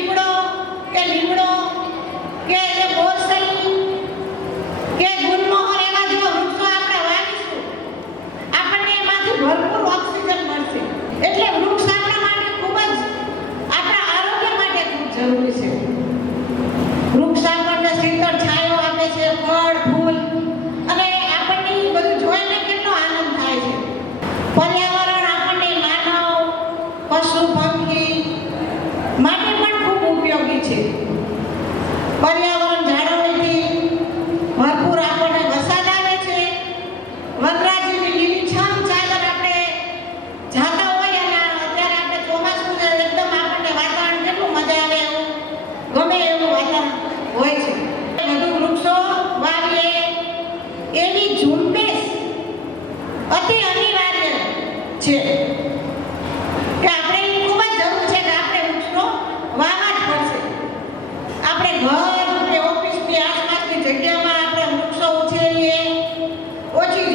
પીપળો કે લીમડો કે બોરસલી કે ગુલમોહર એવા જો વૃક્ષો આપણે વાવીશું આપણને એમાંથી ભરપૂર ઓક્સિજન મળશે. એટલે વૃક્ષ આપણા માટે ખૂબ જ આપણા આરોગ્ય માટે ખૂબ જરૂરી છે. વૃક્ષ આપણને શીતળ છાયો આપે છે, ફળ ફૂલ, અને આપણને એ બધું જોઈને કેટલો આનંદ થાય છે. પર્યાવરણ આપણને માનવ, પશુ, પંખી માટે પણ ખૂબ ઉપયોગી છે. પર્યાવરણ જાળવણીથી ભરપૂર આપણને વરસાદ આવે છે. વનરાજીની લીલીછમ ચાદર આપણે જાતા હોય અને અત્યારે આપણે ચોમાસું છે એકદમ આપણને વાતાવરણ કેટલું મજા આવે એવું ગમે એવું વાતાવરણ હોય છે. વધુ વૃક્ષો વાવીએ એની ઝુંબેશ અતિ અનિવાર્ય છે કે આપણે એની ખૂબ જ જરૂર છે કે આપણે વૃક્ષો વાવવા જ પડશે. આપણે ઘર કે ઓફિસની આસપાસની જગ્યામાં આપણે વૃક્ષો ઉછેરીએ. ઓછી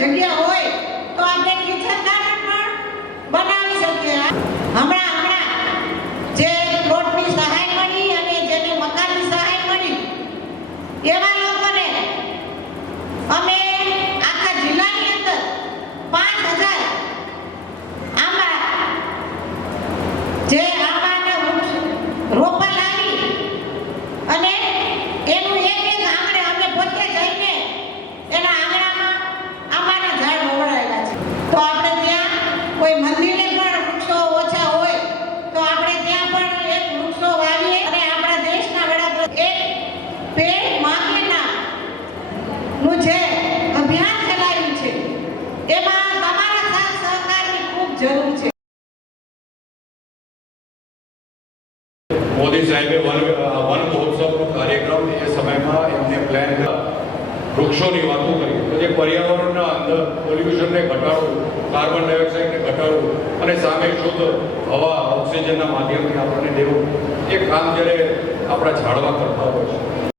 જગ્યા હોય તો આપણે કિચન ગાર્ડન પણ બનાવી શકીએ. હમણાં જે પ્લોટની સહાય મળી અને જેને મકાનની સહાય મળી એવા લોકોને અમે આખા જિલ્લાની અંદર 5000 આંબા જે આંબાના વૃક્ષ રોપા લાવી અને એનું એક આંગણે અમે પોતે જઈને એના આંગણામાં આંબાના ઝાડ વવડાવ્યા છે. તો આપણે ત્યાં કોઈ મંદિરે પણ વૃક્ષો ઓછા હોય તો આપણે ત્યાં પણ એક વૃક્ષો વાવીએ અને આપણા દેશના વડાપ્રધાન એક પેડ માંગે ના નું જે અભિયાન ચલાવ્યું છે એમાં તમારા સાથ સહકારની ખૂબ જરૂર છે. મોદી સાહેબે વન મહોત્સવનો કાર્યક્રમ એ સમયમાં એમને પ્લાન વૃક્ષોની વાતો કરી તો જે પર્યાવરણના અંદર પોલ્યુશનને ઘટાડવું, કાર્બન ડાયોક્સાઇડને ઘટાડવું અને સામે શુદ્ધ હવા ઓક્સિજનના માધ્યમથી આપણને દેવું એ કામ જ્યારે આપણા ઝાડવા કરતા હોય છે